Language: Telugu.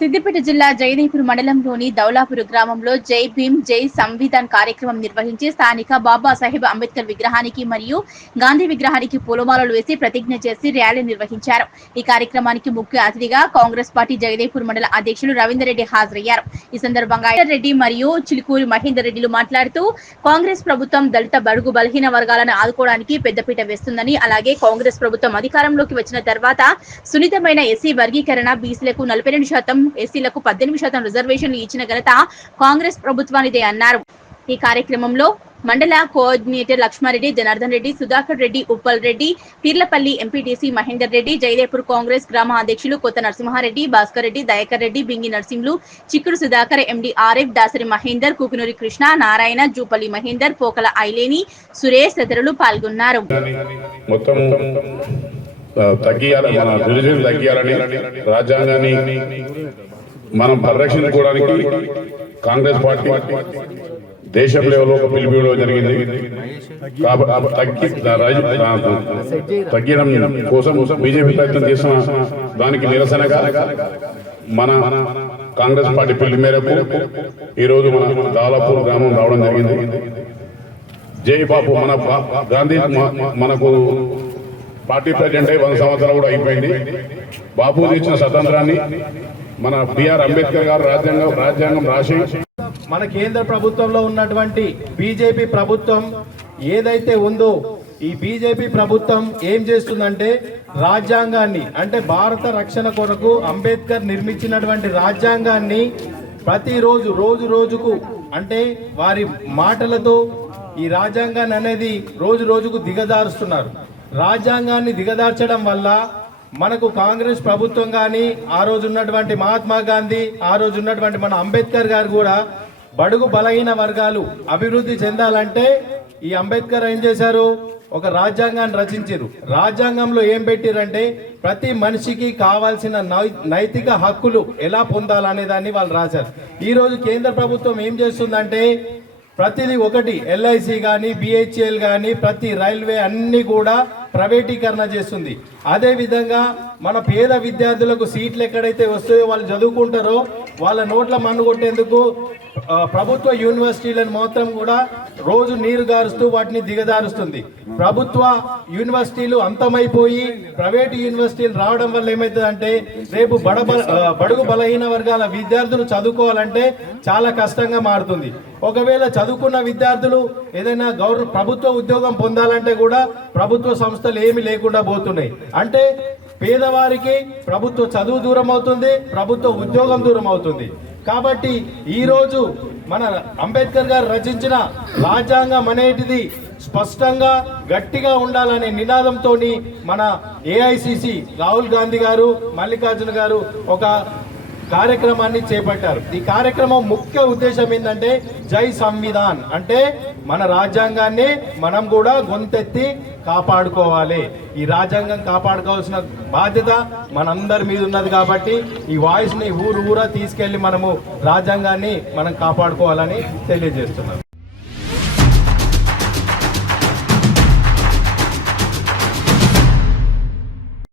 సిద్దిపేట జిల్లా జయదేపూర్ మండలంలోని దౌలాపూర్ గ్రామంలో జై భీమ్ జై సంవిధాన్ కార్యక్రమం నిర్వహించి స్థానిక బాబాసాహెబ్ అంబేద్కర్ విగ్రహానికి మరియు గాంధీ విగ్రహానికి పూలమాలలు వేసి ప్రతిజ్ఞ చేసి ర్యాలీ నిర్వహించారు. ఈ కార్యక్రమానికి ముఖ్య అతిథిగా కాంగ్రెస్ పార్టీ జగదేపూర్ మండల అధ్యక్షులు రవీందర్ రెడ్డి హాజరయ్యారు. ఈ సందర్భంగా రెడ్డి మరియు చిలుకూరి మహేందర్ రెడ్డిలు మాట్లాడుతూ కాంగ్రెస్ ప్రభుత్వం దళిత బడుగు బలహీన వర్గాలను ఆదుకోవడానికి పెద్దపీట వేస్తుందని అలాగే కాంగ్రెస్ ప్రభుత్వం అధికారంలోకి వచ్చిన తర్వాత సున్నితమైన ఎస్సీ వర్గీకరణ బీసీలకు నలభై రెండు శాతం ఎస్సీలకు పద్దెనిమిది శాతం రిజర్వేషన్లు ఇచ్చిన ఘనత కాంగ్రెస్ ప్రభుత్వానిదే అన్నారు. ఈ కార్యక్రమంలో మండల కోఆర్డినేటర్ లక్ష్మారెడ్డి జనార్దన్ రెడ్డి సుధాకర్ రెడ్డి ఉప్పల్ రెడ్డి పీర్లపల్లి ఎంపీటీసీ మహేందర్ రెడ్డి జయదేపూర్ కాంగ్రెస్ గ్రామ అధ్యక్షులు కొత్త నరసింహారెడ్డి భాస్కర్ రెడ్డి దయాకర్ రెడ్డి బింగి నర్సింహులు చిక్కుడు సుధాకర్ ఎండి ఆర్ఎఫ్ దాసరి మహేందర్ కుకునూరి కృష్ణ నారాయణ జూపల్లి మహేందర్ పోకల ఐలేని సురేష్ తదితరులు పాల్గొన్నారు. తగ్గియాలి మన గిరిజన తగ్గియాలని రాజ్యాంగాన్ని మనం పరిరక్షించుకోవడానికి కాంగ్రెస్ పార్టీ దేశం లెవెల్లో ఒక పిలుపు జరిగింది. తగ్గడం కోసం బీజేపీ ప్రయత్నం చేసిన దానికి నిరసనగా మన కాంగ్రెస్ పార్టీ పిలుపు మేరకు ఈరోజు మన దాలాపూర్ గ్రామం రావడం జరిగింది. జై బాబు మన గాంధీ మనకు పార్టీ ప్రెసిడెంట్ అయి వంద సంవత్సరాలు కూడా అయిపోయింది. బాబు ఇచ్చిన స్వతంత్రాన్ని మన బిఆర్ అంబేద్కర్ గారు రాజ్యాంగం రాజ్యాంగం రాసి మన కేంద్ర ప్రభుత్వంలో ఉన్నటువంటి బీజేపీ ప్రభుత్వం ఏదైతే ఉందో ఈ బీజేపీ ప్రభుత్వం ఏం చేస్తుందంటే రాజ్యాంగాన్ని అంటే భారత రక్షణ కొరకు అంబేద్కర్ నిర్మించినటువంటి రాజ్యాంగాన్ని ప్రతిరోజు రోజు రోజుకు అంటే వారి మాటలతో ఈ రాజ్యాంగాన్ని అనేది రోజు రోజుకు దిగజారుస్తున్నారు. రాజ్యాంగాన్ని దిగదార్చడం వల్ల మనకు కాంగ్రెస్ ప్రభుత్వం కానీ ఆ రోజు ఉన్నటువంటి మహాత్మా గాంధీ ఆ రోజు ఉన్నటువంటి మన అంబేద్కర్ గారు కూడా బడుగు బలహీన వర్గాలు అభివృద్ధి చెందాలంటే ఈ అంబేద్కర్ ఏం చేశారు? ఒక రాజ్యాంగాన్ని రచించారు. రాజ్యాంగంలో ఏం పెట్టారంటే ప్రతి మనిషికి కావాల్సిన నై- నైతిక హక్కులు ఎలా పొందాలనే దాన్ని వాళ్ళు రాశారు. ఈరోజు కేంద్ర ప్రభుత్వం ఏం చేస్తుందంటే ప్రతిదీ ఒకటి ఎల్ఐసి కానీ బిహెచ్ఎల్ కానీ ప్రతి రైల్వే అన్ని కూడా ప్రైవేటీకరణ చేస్తుంది. అదే విధంగా మన పేద విద్యార్థులకు సీట్లు ఎక్కడైతే వస్తాయో వాళ్ళు చదువుకుంటారో వాళ్ళ నోట్ల మన్ను కొట్టేందుకు ప్రభుత్వ యూనివర్సిటీలను మాత్రం కూడా రోజు నీరు గారుస్తూ వాటిని దిగజారుస్తుంది. ప్రభుత్వ యూనివర్సిటీలు అంతమైపోయి ప్రైవేటు యూనివర్సిటీలు రావడం వల్ల ఏమవుతుందంటే రేపు బడ బడుగు బలహీన వర్గాల విద్యార్థులు చదువుకోవాలంటే చాలా కష్టంగా మారుతుంది. ఒకవేళ చదువుకున్న విద్యార్థులు ఏదైనా గౌరవ ప్రభుత్వ ఉద్యోగం పొందాలంటే కూడా ప్రభుత్వ సంస్థలు ఏమి లేకుండా పోతున్నాయి. అంటే పేదవారికి ప్రభుత్వ చదువు దూరం అవుతుంది ప్రభుత్వ ఉద్యోగం దూరం అవుతుంది కాబట్టి ఈరోజు మన అంబేద్కర్ గారు రచించిన రాజ్యాంగం అనేటిది స్పష్టంగా గట్టిగా ఉండాలనే నినాదంతో మన ఏఐసిసి రాహుల్ గాంధీ గారు మల్లికార్జున గారు ఒక కార్యక్రమాన్ని చేపట్టారు. ఈ కార్యక్రమం ముఖ్య ఉద్దేశం ఏంటంటే జై సంవిధాన్. అంటే మన రాజ్యాంగాన్ని మనం కూడా గొంతెత్తి కాపాడుకోవాలి. ఈ రాజ్యాంగం కాపాడుకోవాల్సిన బాధ్యత మనందరి మీద ఉన్నది కాబట్టి ఈ వాయిస్ని ఊరు ఊరా తీసుకెళ్ళి మనము రాజ్యాంగాన్ని మనం కాపాడుకోవాలని తెలియజేస్తున్నాం.